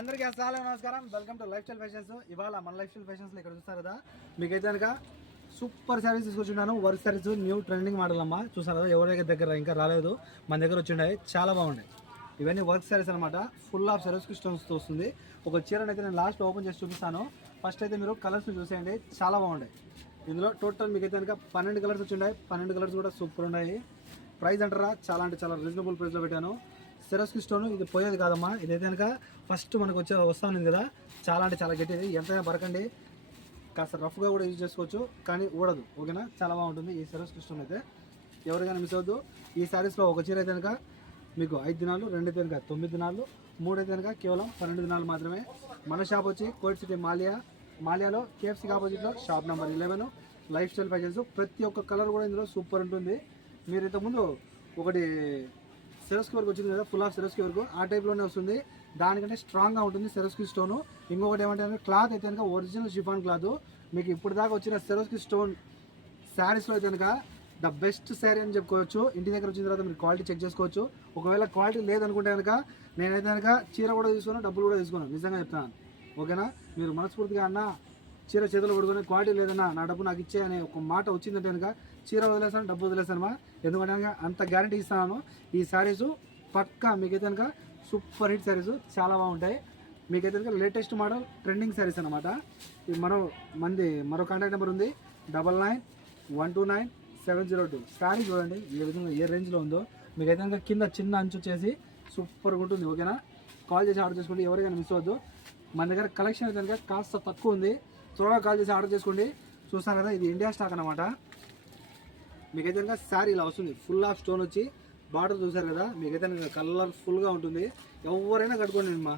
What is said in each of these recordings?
అందరికీ అస్సలాము నమస్కారం. Welcome to life style fashions. ఇవాళ మన లైఫ్ స్టైల్ ఫ్యాషన్స్లో ఇక్కడ చూస్తారు కదా, మీకైతే కనుక సూపర్ శారీస్ తీసుకొచ్చున్నాను. Work saris new trending model అమ్మ. చూసారు కదా, ఎవరి దగ్గర ఇంకా రాలేదు, మన దగ్గర వచ్చిండాయి. చాలా బాగున్నాయి. ఇవన్నీ వర్క్ శారీస్ అనమాట. ఫుల్ ఆఫ్ సర్వీస్ స్టోన్స్తో వస్తుంది. ఒక చీరను అయితే నేను లాస్ట్ ఓపెన్ చేసి చూపిస్తాను. ఫస్ట్ అయితే మీరు కలర్స్ని చూసేయండి, చాలా బాగున్నాయి. ఇందులో టోటల్ మీకైతే కనుక 12 కలర్స్ వచ్చిండాయి. 12 కలర్స్ కూడా సూపర్ ఉన్నాయి. ప్రైస్ అంటారా, చాలా అంటే చాలా రీజనబుల్ ప్రైస్లో పెట్టాను. సెరస్కి స్టోన్ ఇది పోయేది కాదమ్మా. ఇదైతే కనుక ఫస్ట్ మనకు వస్తా ఉంది కదా, చాలా అంటే చాలా గట్టిది. ఎంతైనా పరకండి, కాస్త రఫ్గా కూడా యూజ్ చేసుకోవచ్చు, కానీ ఊడదు. ఓకేనా, చాలా బాగుంటుంది ఈ సెరస్కి స్టోన్ అయితే. ఎవరికైనా మిస్ అవ్వద్దు. ఈ శారీస్లో ఒక చీర అయితే కనుక మీకు 5 దినాలు, 2 అయితే కనుక 9 దినాలు, 3 అయితే కనుక కేవలం 12 దినాలు మాత్రమే. మన షాప్ వచ్చి కోట్ సిటీ మాలియాలో KFC ఆపోజిట్లో shop number 11 life style fashions. ప్రతి ఒక్క కలర్ కూడా ఇందులో సూపర్ ఉంటుంది. మీరు ఇంతకుముందు ఒకటి సెరస్కి వర్క్ వచ్చింది కదా, ఫుల్ ఆఫ్ సెరస్కి వర్క్, ఆ టైప్లోనే వస్తుంది. దానికంటే స్ట్రాంగ్గా ఉంటుంది సెరస్కి స్టోన్. ఇంకొకటి ఏమంటే క్లాత్ అయితే కనుక ఒరిజినల్ షిఫాన్ క్లాత్. మీకు ఇప్పుడు దాకా వచ్చిన సెరస్కి స్టోన్ శారీస్లో అయితే కనుక ద బెస్ట్ శారీ అని చెప్పుకోవచ్చు. ఇంటి దగ్గర వచ్చిన తర్వాత మీరు క్వాలిటీ చెక్ చేసుకోవచ్చు. ఒకవేళ క్వాలిటీ లేదనుకుంటే కనుక నేనైతే కనుక చీర కూడా తీసుకున్నాను, డబ్బులు కూడా తీసుకున్నాను, నిజంగా చెప్తాను. ఓకేనా, మీరు మనస్ఫూర్తిగా అన్న చీర చేతులు పడుకుని క్వాలిటీ లేదన్నా నా డబ్బు నాకు ఇచ్చే అనే ఒక మాట వచ్చిందంటే కనుక చీర వదిలేస్తాను, డబ్బు వదిలేస్తానమా. ఎందుకంటే కనుక అంత గ్యారంటీ ఇస్తాను. ఈ శారీస్ పక్కా మీకైతే కనుక సూపర్ హిట్ శారీస్, చాలా బాగుంటాయి. మీకైతే కనుక లేటెస్ట్ మోడల్ ట్రెండింగ్ శారీస్ అనమాట. ఇది మరో కాంటాక్ట్ నెంబర్ ఉంది, 99129702. శారీ చూడండి ఏ విధంగా ఏ రేంజ్లో ఉందో. మీకైతే కనుక కింద చిన్న అంచు వచ్చేసి సూపర్గా ఉంటుంది. ఓకేనా, కాల్ చేసి ఆర్డర్ చేసుకోండి, ఎవరికైనా మిస్ అవ్వద్దు. మన దగ్గర కలెక్షన్ అయితే కనుక కాస్త తక్కువ ఉంది, త్వరగా కాల్ చేసి ఆర్డర్ చేసుకోండి. చూస్తాను కదా, ఇది ఇండియా స్టాక్ అనమాట. మీకైతే కనుక శారీ ఇలా వస్తుంది, ఫుల్ ఆఫ్ స్టోన్ వచ్చి బార్డర్ చూసారు కదా. మీకైతే కలర్ఫుల్గా ఉంటుంది. ఎవరైనా కట్టుకోండి అమ్మా,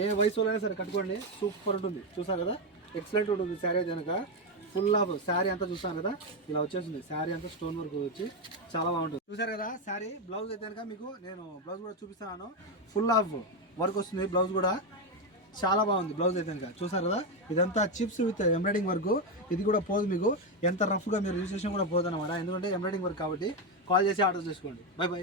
ఏ వయసు వాళ్ళైనా సరే కట్టుకోండి, సూపర్ ఉంటుంది. చూసారు కదా, ఎక్సలెంట్ ఉంటుంది శారీ అయితే కనుక. ఫుల్ ఆఫ్ శారీ అంతా చూస్తాను కదా, ఇలా వచ్చేస్తుంది. శారీ అంతా స్టోన్ వర్క్ వచ్చి చాలా బాగుంటుంది. చూసారు కదా శారీ. బ్లౌజ్ అయితే కనుక మీకు నేను బ్లౌజ్ కూడా చూపిస్తాను. ఫుల్ ఆఫ్ వర్క్ వస్తుంది బ్లౌజ్ కూడా, చాలా బాగుంది బ్లౌజ్ అయితే కనుక. చూసారు కదా, ఇదంతా చిప్స్ విత్ ఎంబ్రాయిడింగ్ వర్క్. ఇది కూడా పోదు మీకు, ఎంత రఫ్గా మీరు యూజ్ చేసినా కూడా పోదు అనమాట. ఎందుకంటే ఎంబ్రాయిడింగ్ వర్క్ కాబట్టి. కాల్ చేసి ఆర్డర్ చేసుకోండి. By by.